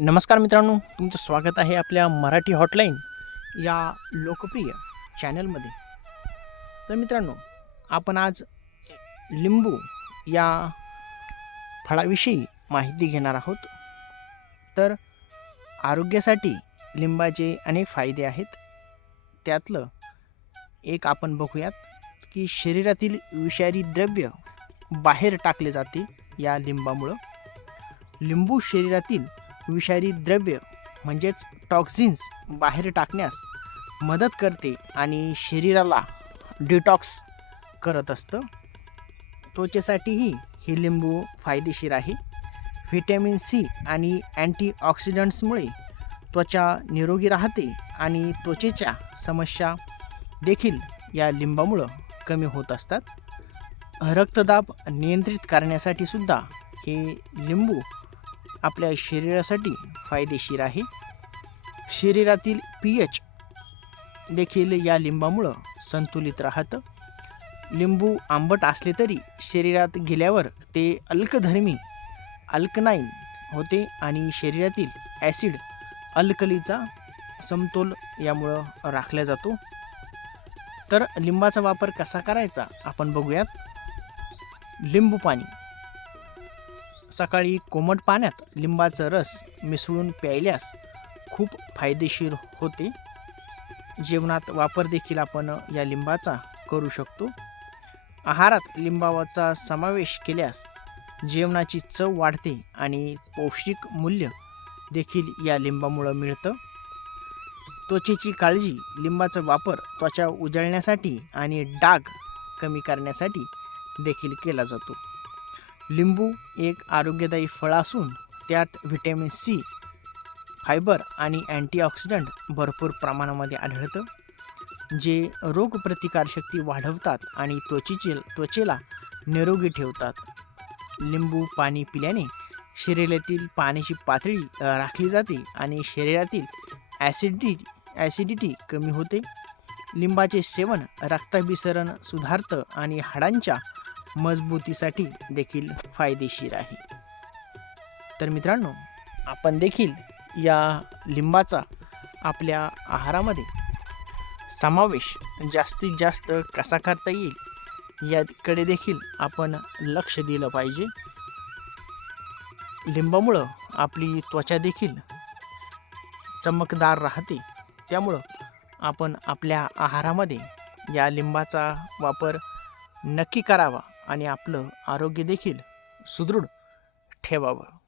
नमस्कार मित्रांनो तुमचं स्वागत आहे आपल्या मराठी हॉटलाईन या लोकप्रिय चॅनलमध्ये. तर मित्रांनो आपण आज लिंबू या फळाविषयी माहिती घेणार आहोत. तर आरोग्यासाठी लिंबाचे अनेक फायदे आहेत. त्यातलं एक आपण बघूयात की शरीरातील विषारी द्रव्य बाहेर टाकले जाते या लिंबामुळं. लिंबू शरीरातील विषारी द्रव्य म्हणजेच टॉक्झिन्स बाहेर टाकण्यास मदत करते आणि शरीराला डिटॉक्स करत असतं. त्वचेसाठीही हे लिंबू फायदेशीर आहे. व्हिटॅमिन सी आणि अँटीऑक्सिडंट्समुळे त्वचा निरोगी राहते आणि त्वचेच्या समस्या देखील या लिंबामुळं कमी होत असतात. रक्तदाब नियंत्रित करण्यासाठी सुद्धा हे लिंबू आपल्या शरीरासाठी फायदेशीर आहे. शरीरातील पी एच देखील या लिंबामुळं संतुलित राहतं. लिंबू आंबट असले तरी शरीरात गेल्यावर ते अल्कधर्मी अल्कनाईन होते आणि शरीरातील ॲसिड अल्कलीचा समतोल यामुळं राखला जातो. तर लिंबाचा वापर कसा करायचा आपण बघूयात. लिंबू पाणी. सकाळी कोमट पाण्यात लिंबाचा रस मिसळून प्यायल्यास खूप फायदेशीर होते. जेवणात वापर देखील आपण या लिंबाचा करू शकतो. आहारात लिंबावाचा समावेश केल्यास जेवणाची चव वाढते आणि पौष्टिक मूल्य देखील या लिंबामुळं मिळतं. त्वचेची काळजी लिंबाचा वापर त्वचा उजळण्यासाठी आणि डाग कमी करण्यासाठी देखील केला जातो. लिंबू एक आरोग्यदायी फळ असून त्यात व्हिटॅमिन सी फायबर आणि अँटीऑक्सिडंट भरपूर प्रमाणामध्ये आढळतं जे रोगप्रतिकारशक्ती वाढवतात आणि त्वचेची त्वचेला निरोगी ठेवतात. लिंबू पाणी पिल्याने शरीरातील पाण्याची पातळी राखली जाते आणि शरीरातील ॲसिडिटी ॲसिडिटी कमी होते. लिंबाचे सेवन रक्ताभिसरण सुधारतं आणि हाडांच्या मजबूतीसाठी देखील फायदेशीर आहे. तर मित्रांनो आपण देखील या लिंबाचा आपल्या आहारामध्ये समावेश जास्तीत जास्त कसा करता येईल याकडे देखील आपण लक्ष दिलं पाहिजे. लिंबामुळं आपली त्वचा देखील चमकदार राहते. त्यामुळं आपण आपल्या आहारामध्ये या लिंबाचा वापर नक्की करावा. आणि आपलं आरोग्य देखील सुदृढ ठेवावं.